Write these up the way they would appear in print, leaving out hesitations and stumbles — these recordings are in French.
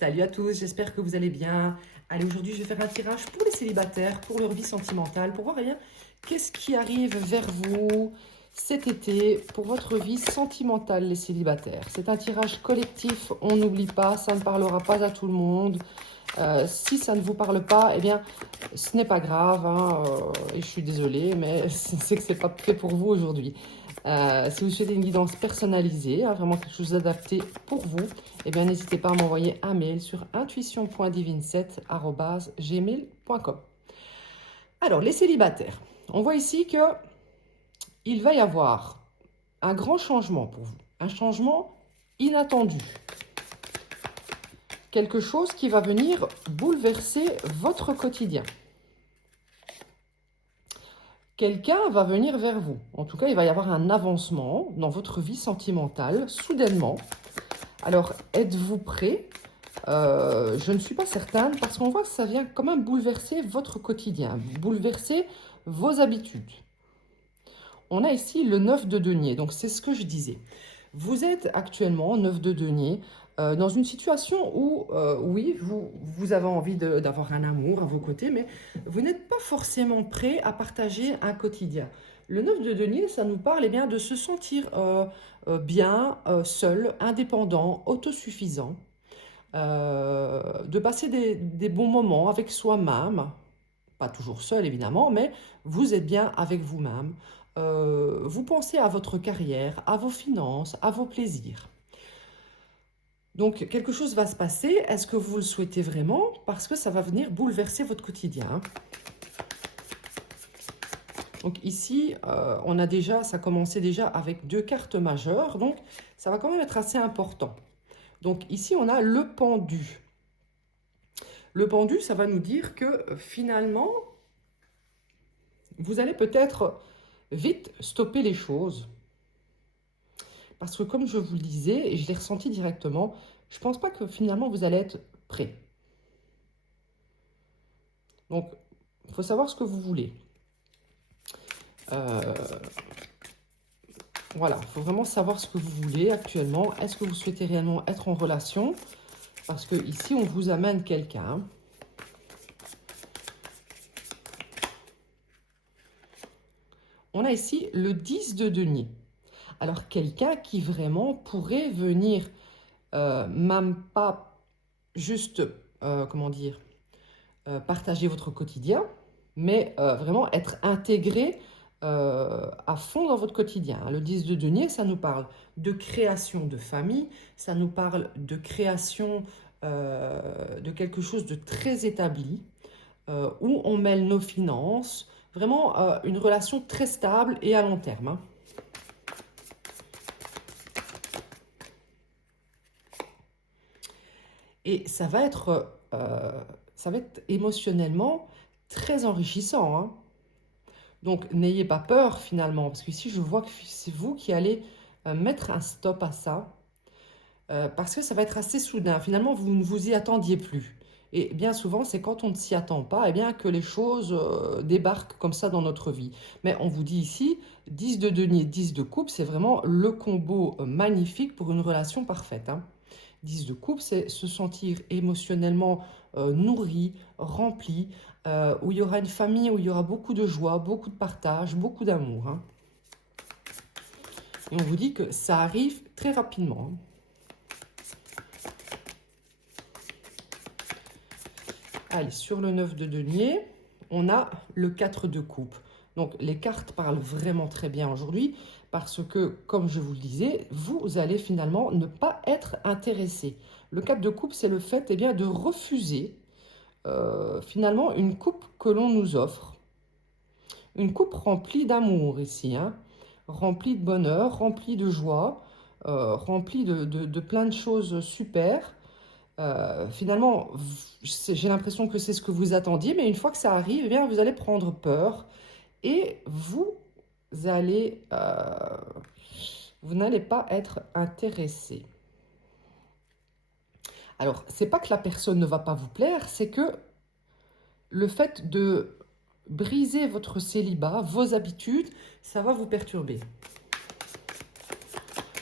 Salut à tous, j'espère que vous allez bien. Allez, aujourd'hui, je vais faire un tirage pour les célibataires, pour leur vie sentimentale, pour voir eh bien, qu'est-ce qui arrive vers vous cet été pour votre vie sentimentale, les célibataires. C'est un tirage collectif, on n'oublie pas, ça ne parlera pas à tout le monde. Si ça ne vous parle pas, eh bien, ce n'est pas grave, hein, et je suis désolée, mais c'est que ce n'est pas fait pour vous aujourd'hui. Si vous souhaitez une guidance personnalisée, hein, vraiment quelque chose d'adapté pour vous, eh bien, n'hésitez pas à m'envoyer un mail sur intuition.divine7@gmail.com. Alors, les célibataires, on voit ici que il va y avoir un grand changement pour vous, un changement inattendu. Quelque chose qui va venir bouleverser votre quotidien. Quelqu'un va venir vers vous. En tout cas, il va y avoir un avancement dans votre vie sentimentale, soudainement. Alors, êtes-vous prêt? Je ne suis pas certaine parce qu'on voit que ça vient quand même bouleverser votre quotidien, bouleverser vos habitudes. On a ici le 9 de denier, donc c'est ce que je disais. Vous êtes actuellement 9 de denier dans une situation où, oui, vous avez envie d'avoir un amour à vos côtés, mais vous n'êtes pas forcément prêt à partager un quotidien. Le 9 de denier, ça nous parle eh bien, de se sentir bien, seul, indépendant, autosuffisant, de passer des bons moments avec soi-même, pas toujours seul évidemment, mais vous êtes bien avec vous-même. Vous pensez à votre carrière, à vos finances, à vos plaisirs. Donc quelque chose va se passer. Est-ce que vous le souhaitez vraiment? Parce que ça va venir bouleverser votre quotidien. Donc ici, on a déjà, ça commençait déjà avec 2 cartes majeures, donc ça va quand même être assez important. Donc ici, on a le pendu. Le pendu, ça va nous dire que finalement, vous allez peut-être vite stopper les choses. Parce que comme je vous le disais, et je l'ai ressenti directement, je ne pense pas que finalement vous allez être prêt. Donc, il faut savoir ce que vous voulez. Voilà, il faut vraiment savoir ce que vous voulez actuellement. Est-ce que vous souhaitez réellement être en relation? Parce que ici, on vous amène quelqu'un. On a ici le 10 de denier. Alors, quelqu'un qui vraiment pourrait venir, même pas juste, comment dire, partager votre quotidien, mais vraiment être intégré à fond dans votre quotidien. Le 10 de denier, ça nous parle de création de famille, ça nous parle de création de quelque chose de très établi, où on mêle nos finances, vraiment une relation très stable et à long terme. Hein. Et ça va être émotionnellement très enrichissant. Hein. Donc, n'ayez pas peur finalement, parce qu'ici, je vois que c'est vous qui allez mettre un stop à ça, parce que ça va être assez soudain. Finalement, vous ne vous y attendiez plus. Et bien souvent, c'est quand on ne s'y attend pas, eh bien, que les choses débarquent comme ça dans notre vie. Mais on vous dit ici, 10 de denier, 10 de coupe, c'est vraiment le combo magnifique pour une relation parfaite. Hein. 10 de coupe, c'est se sentir émotionnellement nourri, rempli, où il y aura une famille, où il y aura beaucoup de joie, beaucoup de partage, beaucoup d'amour. Hein. Et on vous dit que ça arrive très rapidement. Hein. Allez, sur le 9 de denier, on a le 4 de coupe. Donc, les cartes parlent vraiment très bien aujourd'hui parce que, comme je vous le disais, vous allez finalement ne pas être intéressé. Le 4 de coupe, c'est le fait eh bien, de refuser finalement une coupe que l'on nous offre. Une coupe remplie d'amour ici, hein, remplie de bonheur, remplie de joie, remplie de plein de choses super. Finalement, j'ai l'impression que c'est ce que vous attendiez, mais une fois que ça arrive, eh bien, vous allez prendre peur et vous allez, vous n'allez pas être intéressé. Alors, c'est pas que la personne ne va pas vous plaire, c'est que le fait de briser votre célibat, vos habitudes, ça va vous perturber.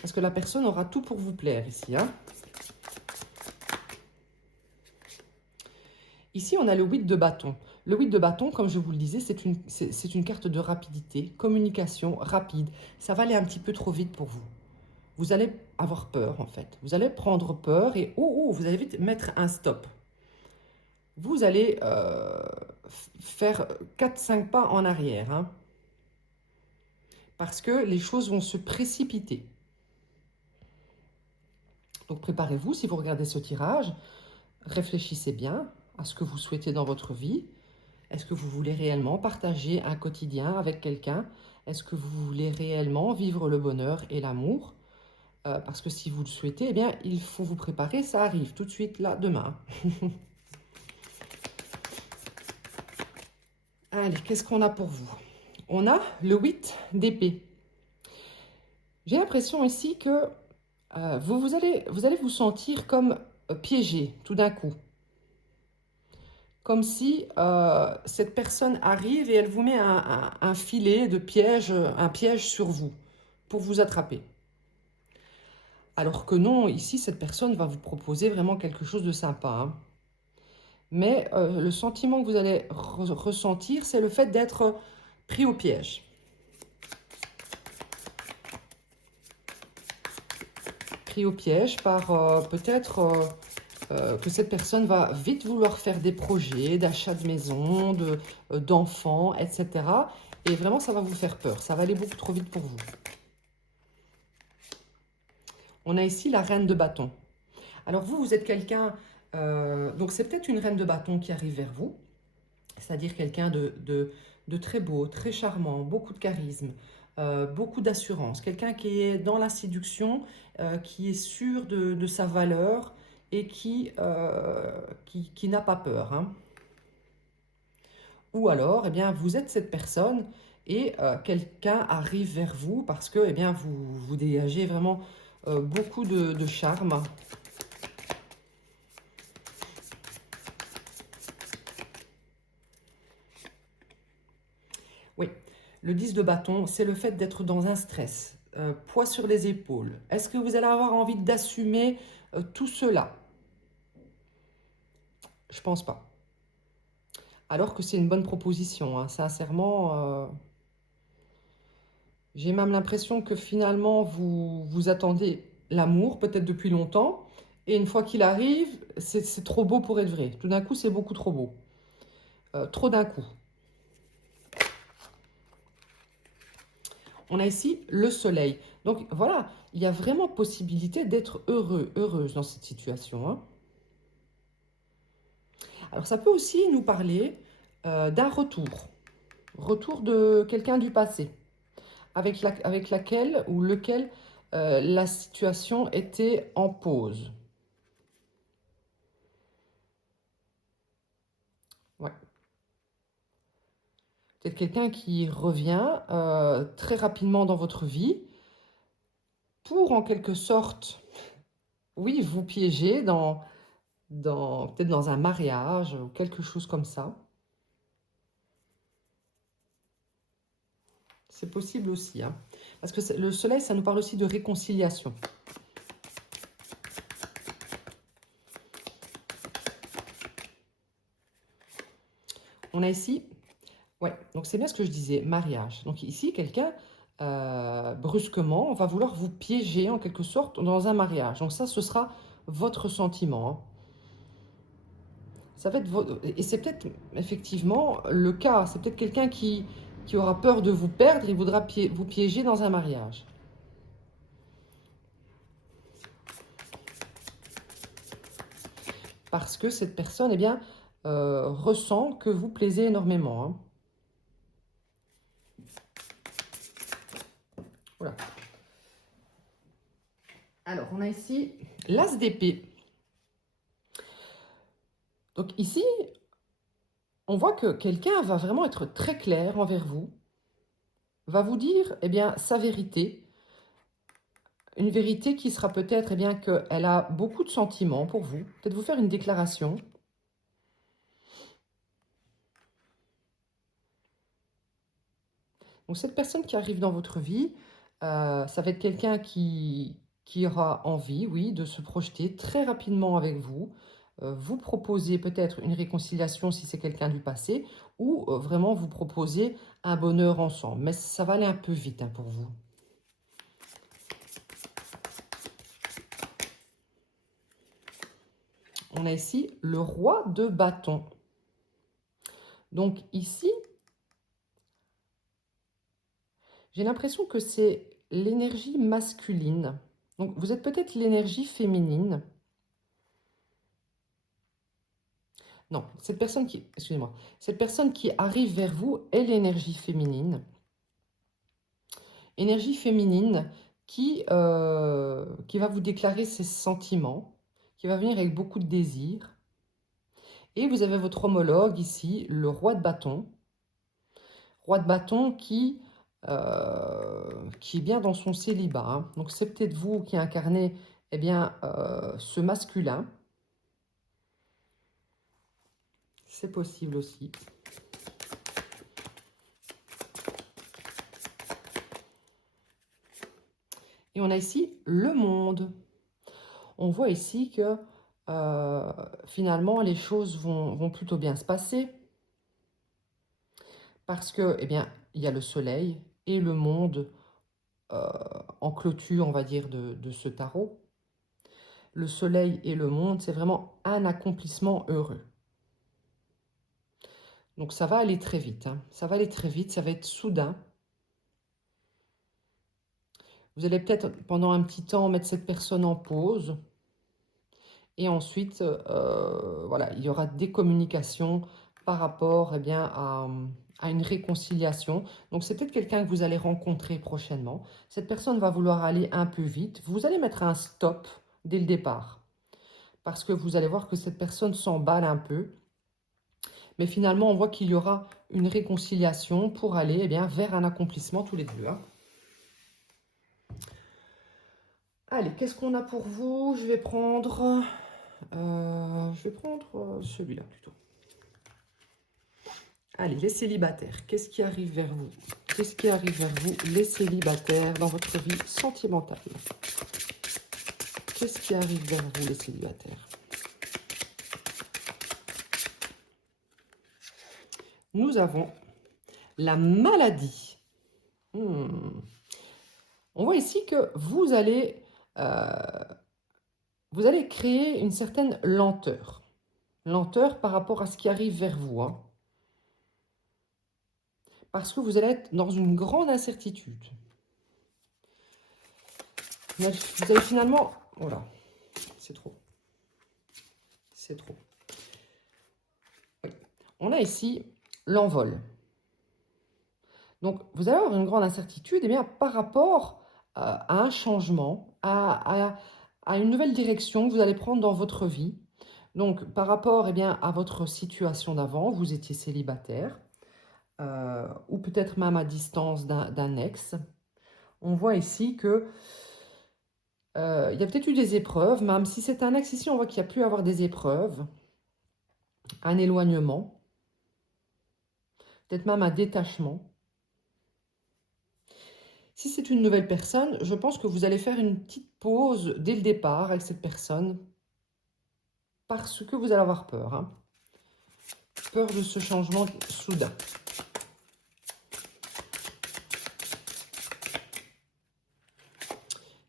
Parce que la personne aura tout pour vous plaire ici. Hein. Ici, on a le 8 de bâton. Le 8 de bâton, comme je vous le disais, c'est une carte de rapidité, communication rapide. Ça va aller un petit peu trop vite pour vous. Vous allez avoir peur, en fait. Vous allez prendre peur et vous allez vite mettre un stop. Vous allez faire 4-5 pas en arrière, hein, parce que les choses vont se précipiter. Donc préparez-vous, si vous regardez ce tirage, réfléchissez bien à ce que vous souhaitez dans votre vie. Est-ce que vous voulez réellement partager un quotidien avec quelqu'un? Est-ce que vous voulez réellement vivre le bonheur et l'amour? Parce que si vous le souhaitez, eh bien, il faut vous préparer, ça arrive tout de suite, là, demain. Allez, qu'est-ce qu'on a pour vous? On a le 8 d'épée. J'ai l'impression ici que vous allez vous sentir comme piégé tout d'un coup. Comme si cette personne arrive et elle vous met un filet de piège, un piège sur vous, pour vous attraper. Alors que non, ici, cette personne va vous proposer vraiment quelque chose de sympa, hein. Mais le sentiment que vous allez ressentir, c'est le fait d'être pris au piège. Pris au piège par peut-être que cette personne va vite vouloir faire des projets d'achat de maison, d'enfants, etc. Et vraiment, ça va vous faire peur. Ça va aller beaucoup trop vite pour vous. On a ici la reine de bâton. Alors vous êtes quelqu'un... donc c'est peut-être une reine de bâton qui arrive vers vous. C'est-à-dire quelqu'un de très beau, très charmant, beaucoup de charisme, beaucoup d'assurance. Quelqu'un qui est dans la séduction, qui est sûr de sa valeur et qui n'a pas peur, hein. Ou alors, eh bien, vous êtes cette personne et quelqu'un arrive vers vous parce que eh bien, vous dégagez vraiment beaucoup de charme. Oui, le 10 de bâton, c'est le fait d'être dans un stress, poids sur les épaules. Est-ce que vous allez avoir envie d'assumer tout cela? Je pense pas. Alors que c'est une bonne proposition, hein, sincèrement. J'ai même l'impression que finalement, vous attendez l'amour, peut-être depuis longtemps, et une fois qu'il arrive, c'est trop beau pour être vrai. Tout d'un coup, c'est beaucoup trop beau. Trop d'un coup. On a ici le soleil. Donc voilà, il y a vraiment possibilité d'être heureux, heureuse dans cette situation, hein. Alors ça peut aussi nous parler d'un retour. Retour de quelqu'un du passé, avec laquelle ou lequel la situation était en pause. Ouais. Peut-être quelqu'un qui revient très rapidement dans votre vie pour en quelque sorte, oui, vous piéger peut-être dans un mariage ou quelque chose comme ça. C'est possible aussi, hein. Parce que le soleil, ça nous parle aussi de réconciliation. On a ici, ouais, donc c'est bien ce que je disais, mariage. Donc ici, quelqu'un, brusquement, va vouloir vous piéger en quelque sorte dans un mariage. Donc ça, ce sera votre sentiment, hein. Ça va être et c'est peut-être effectivement le cas. C'est peut-être quelqu'un qui aura peur de vous perdre et voudra vous piéger dans un mariage. Parce que cette personne, eh bien, ressent que vous plaisez énormément, hein. Voilà. Alors, on a ici l'as d'épée. Donc ici, on voit que quelqu'un va vraiment être très clair envers vous, va vous dire, eh bien, sa vérité. Une vérité qui sera peut-être, eh bien, qu'elle a beaucoup de sentiments pour vous. Peut-être vous faire une déclaration. Donc cette personne qui arrive dans votre vie, ça va être quelqu'un qui aura envie, oui, de se projeter très rapidement avec vous, vous proposer peut-être une réconciliation si c'est quelqu'un du passé, ou vraiment vous proposer un bonheur ensemble. Mais ça va aller un peu vite hein, pour vous. On a ici le roi de bâton. Donc ici, j'ai l'impression que c'est l'énergie masculine. Donc vous êtes peut-être l'énergie féminine. Non, cette personne qui, excusez-moi, cette personne qui arrive vers vous est l'énergie féminine. Énergie féminine qui va vous déclarer ses sentiments, qui va venir avec beaucoup de désir. Et vous avez votre homologue ici, le roi de bâton. Roi de bâton qui est bien dans son célibat. Hein. Donc c'est peut-être vous qui incarnez eh bien, ce masculin. C'est possible aussi. Et on a ici le monde. On voit ici que finalement les choses vont plutôt bien se passer. Parce que, eh bien, il y a le soleil et le monde en clôture, on va dire, de ce tarot. Le soleil et le monde, c'est vraiment un accomplissement heureux. Donc ça va aller très vite. Hein. Ça va aller très vite, ça va être soudain. Vous allez peut-être pendant un petit temps mettre cette personne en pause. Et ensuite, voilà, il y aura des communications par rapport eh bien, à une réconciliation. Donc c'est peut-être quelqu'un que vous allez rencontrer prochainement. Cette personne va vouloir aller un peu vite. Vous allez mettre un stop dès le départ. Parce que vous allez voir que cette personne s'emballe un peu. Mais finalement, on voit qu'il y aura une réconciliation pour aller eh bien, vers un accomplissement tous les deux. Hein. Allez, qu'est-ce qu'on a pour vous? Je vais prendre celui-là plutôt. Allez, les célibataires, qu'est-ce qui arrive vers vous? Qu'est-ce qui arrive vers vous, les célibataires, dans votre vie sentimentale? Qu'est-ce qui arrive vers vous, les célibataires? Nous avons la maladie. On voit ici que vous allez créer une certaine lenteur. Lenteur par rapport à ce qui arrive vers vous. Hein. Parce que vous allez être dans une grande incertitude. Vous allez finalement... Voilà, c'est trop. C'est trop. Oui. On a ici l'envol. Donc, vous allez avoir une grande incertitude eh bien, par rapport à un changement, à une nouvelle direction que vous allez prendre dans votre vie. Donc, par rapport eh bien, à votre situation d'avant, vous étiez célibataire, ou peut-être même à distance d'un ex. On voit ici que il y a peut-être eu des épreuves, même si c'est un ex ici, on voit qu'il y a pu avoir des épreuves, un éloignement, peut-être même un détachement. Si c'est une nouvelle personne, je pense que vous allez faire une petite pause dès le départ avec cette personne parce que vous allez avoir peur. Hein. Peur de ce changement soudain.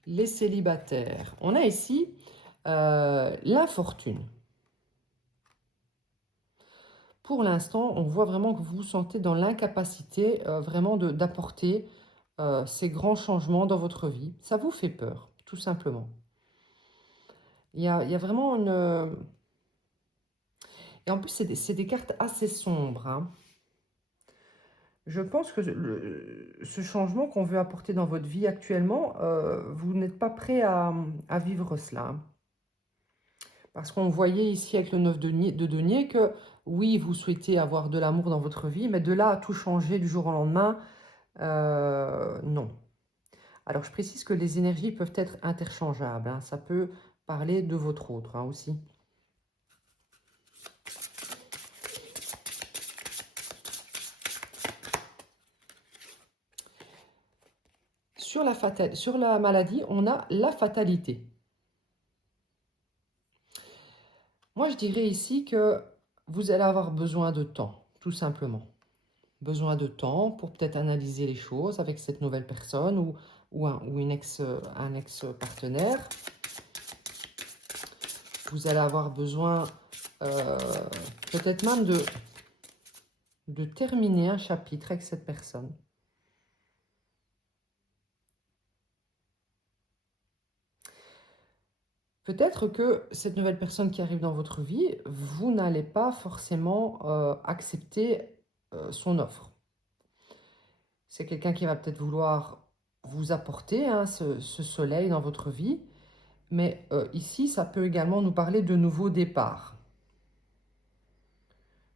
Les célibataires. On a ici l'infortune. Pour l'instant, on voit vraiment que vous vous sentez dans l'incapacité vraiment d'apporter ces grands changements dans votre vie. Ça vous fait peur, tout simplement. Il y a vraiment une... Et en plus, c'est des cartes assez sombres. Hein. Je pense que ce changement qu'on veut apporter dans votre vie actuellement, vous n'êtes pas prêt à vivre cela. Parce qu'on voyait ici avec le 9 de denier que oui, vous souhaitez avoir de l'amour dans votre vie, mais de là à tout changer du jour au lendemain, non. Alors, je précise que les énergies peuvent être interchangeables. Hein. Ça peut parler de votre autre hein, aussi. Sur la maladie, on a la fatalité. Moi, je dirais ici que vous allez avoir besoin de temps, tout simplement. Besoin de temps pour peut-être analyser les choses avec cette nouvelle personne ou un ex-partenaire. Vous allez avoir besoin peut-être même de terminer un chapitre avec cette personne. Peut-être que cette nouvelle personne qui arrive dans votre vie, vous n'allez pas forcément accepter son offre. C'est quelqu'un qui va peut-être vouloir vous apporter hein, ce soleil dans votre vie, mais ici, ça peut également nous parler de nouveaux départs.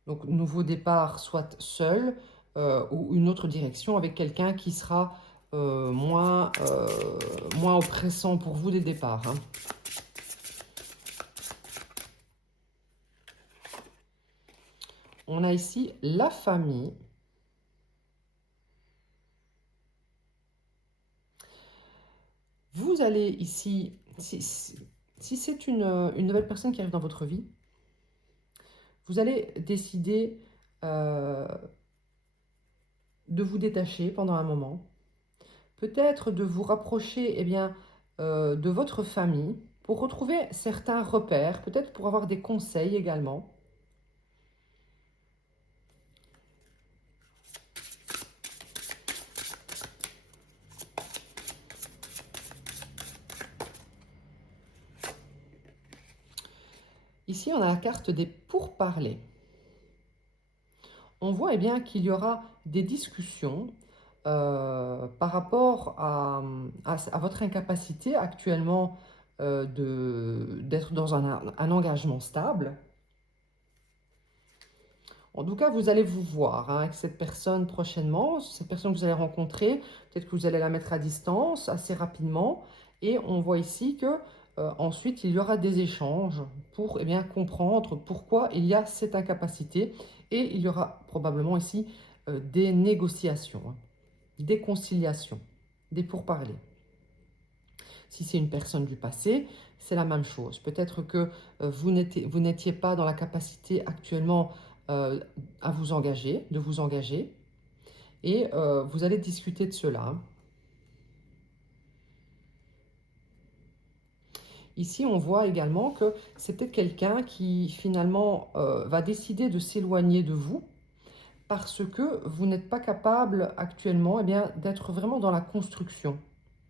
Donc, nouveau départ, soit seul ou une autre direction avec quelqu'un qui sera moins oppressant pour vous des départs. Hein. On a ici la famille. Vous allez ici, si c'est une nouvelle personne qui arrive dans votre vie, vous allez décider de vous détacher pendant un moment. Peut-être de vous rapprocher eh bien, de votre famille pour retrouver certains repères, peut-être pour avoir des conseils également. Ici, on a la carte des pourparlers. On voit eh bien qu'il y aura des discussions par rapport à votre incapacité actuellement d'être dans un engagement stable. En tout cas, vous allez vous voir hein, avec cette personne prochainement, cette personne que vous allez rencontrer, peut-être que vous allez la mettre à distance assez rapidement. Et on voit ici que ensuite, il y aura des échanges pour eh bien, comprendre pourquoi il y a cette incapacité. Et il y aura probablement ici des négociations, hein, des conciliations, des pourparlers. Si c'est une personne du passé, c'est la même chose. Peut-être que vous n'étiez pas dans la capacité actuellement à vous engager, de vous engager, et vous allez discuter de cela. Ici, on voit également que c'est peut-être quelqu'un qui finalement va décider de s'éloigner de vous parce que vous n'êtes pas capable actuellement eh bien, d'être vraiment dans la construction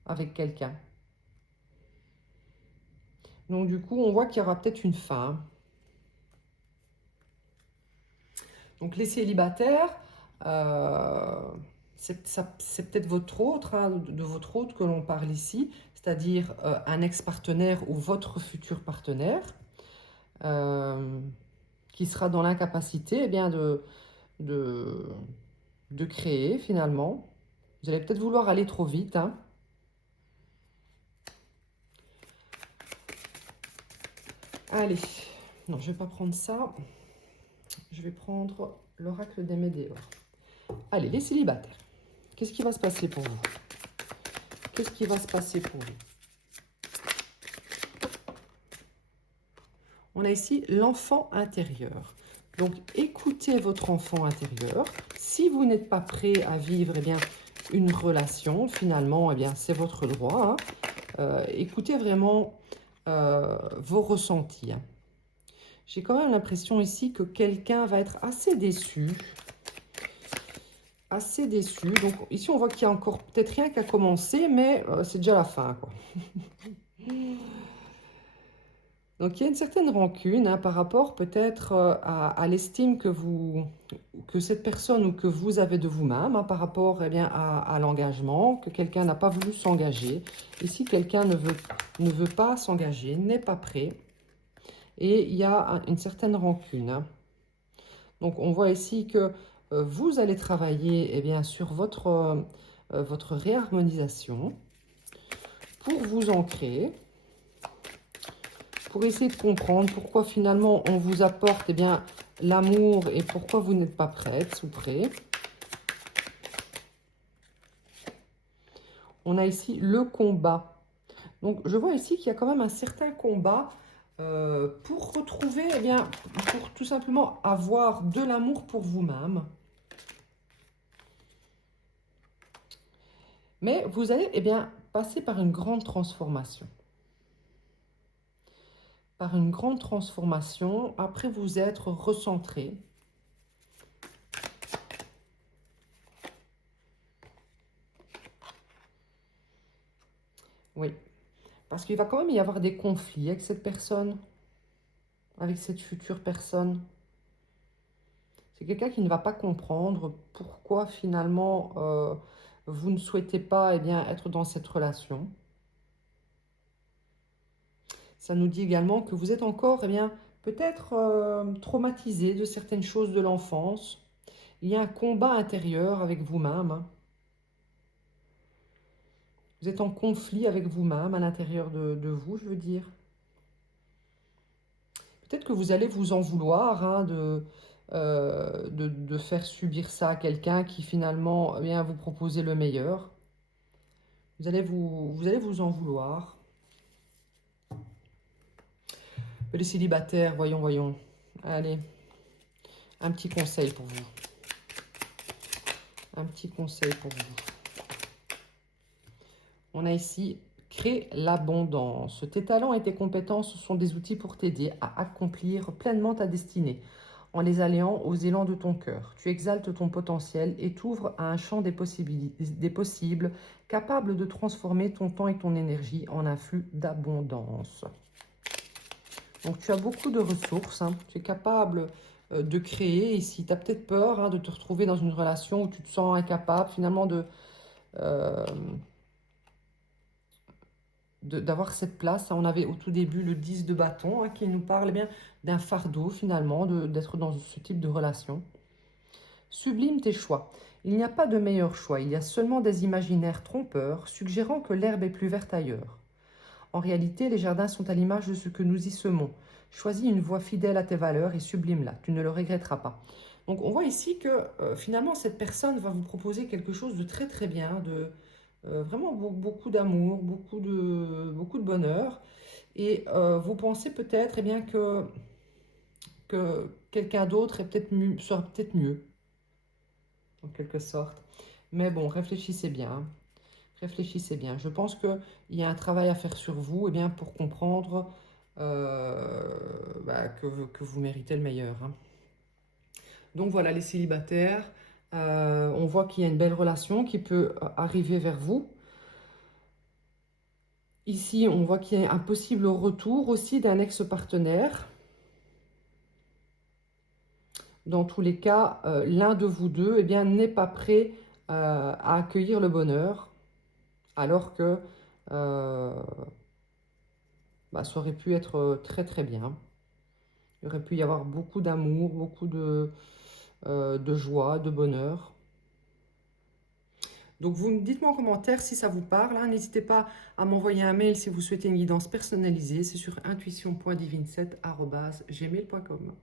avec quelqu'un. Donc du coup, on voit qu'il y aura peut-être une fin. Donc les célibataires, c'est peut-être votre autre, hein, de votre autre que l'on parle ici, c'est-à-dire un ex-partenaire ou votre futur partenaire, qui sera dans l'incapacité eh bien, de créer finalement. Vous allez peut-être vouloir aller trop vite. Hein. Allez, non, je ne vais pas prendre ça. Je vais prendre l'oracle des Médéors. Allez, les célibataires. Qu'est-ce qui va se passer pour vous? Qu'est-ce qui va se passer pour vous? On a ici l'enfant intérieur. Donc, écoutez votre enfant intérieur. Si vous n'êtes pas prêt à vivre eh bien, une relation, finalement, eh bien, c'est votre droit. Hein. Écoutez vraiment vos ressentis. Hein. J'ai quand même l'impression ici que quelqu'un va être assez déçu. Assez déçu. Donc, ici, on voit qu'il y a encore peut-être rien qu'à commencer, mais c'est déjà la fin, quoi. Donc, il y a une certaine rancune hein, par rapport peut-être à l'estime que cette personne ou que vous avez de vous-même, hein, par rapport eh bien, à l'engagement, que quelqu'un n'a pas voulu s'engager. Ici, quelqu'un ne veut pas s'engager, n'est pas prêt. Et il y a une certaine rancune. Hein. Donc, on voit ici que vous allez travailler eh bien, sur votre réharmonisation pour vous ancrer. Pour essayer de comprendre pourquoi finalement on vous apporte eh bien, l'amour et pourquoi vous n'êtes pas prête ou prêt. On a ici le combat. Donc je vois ici qu'il y a quand même un certain combat pour retrouver, eh bien, pour tout simplement avoir de l'amour pour vous-même. Mais vous allez, eh bien, passer par une grande transformation. Par une grande transformation, après vous être recentré. Oui, parce qu'il va quand même y avoir des conflits avec cette personne, avec cette future personne. C'est quelqu'un qui ne va pas comprendre pourquoi finalement vous ne souhaitez pas, eh bien, être dans cette relation. Ça nous dit également que vous êtes encore, eh bien, peut-être traumatisé de certaines choses de l'enfance. Il y a un combat intérieur avec vous-même, hein. Vous êtes en conflit avec vous-même à l'intérieur de vous, je veux dire. Peut-être que vous allez vous en vouloir, hein, de faire subir ça à quelqu'un qui finalement vient vous proposer le meilleur. Vous allez vous en vouloir. Les célibataires, voyons, voyons. Allez, un petit conseil pour vous. Un petit conseil pour vous. On a ici créé l'abondance. Tes talents et tes compétences sont des outils pour t'aider à accomplir pleinement ta destinée en les alliant aux élans de ton cœur. Tu exaltes ton potentiel et t'ouvres à un champ des possibles capable de transformer ton temps et ton énergie en un flux d'abondance. Donc tu as beaucoup de ressources, hein. Tu es capable de créer. Ici, tu as peut-être peur, hein, de te retrouver dans une relation où tu te sens incapable finalement d'avoir cette place. On avait au tout début le 10 de bâton, hein, qui nous parle, eh bien d'un fardeau finalement, d'être dans ce type de relation. Sublime tes choix. Il n'y a pas de meilleur choix, il y a seulement des imaginaires trompeurs suggérant que l'herbe est plus verte ailleurs. En réalité, les jardins sont à l'image de ce que nous y semons. Choisis une voie fidèle à tes valeurs et sublime-la, tu ne le regretteras pas. Donc on voit ici que finalement cette personne va vous proposer quelque chose de très très bien, de vraiment beaucoup d'amour, beaucoup de bonheur. Et vous pensez peut-être, eh bien, que quelqu'un d'autre sera peut-être mieux, en quelque sorte. Mais bon, réfléchissez bien, hein. Réfléchissez bien. Je pense qu'il y a un travail à faire sur vous, eh bien, pour comprendre que vous méritez le meilleur, hein. Donc voilà, les célibataires, on voit qu'il y a une belle relation qui peut arriver vers vous. Ici, on voit qu'il y a un possible retour aussi d'un ex-partenaire. Dans tous les cas, l'un de vous deux, eh bien, n'est pas prêt à accueillir le bonheur, alors que ça aurait pu être très très bien. Il aurait pu y avoir beaucoup d'amour, beaucoup de joie, de bonheur. Donc vous me dites-moi en commentaire si ça vous parle, hein. N'hésitez pas à m'envoyer un mail si vous souhaitez une guidance personnalisée. C'est sur intuition.divine7@gmail.com.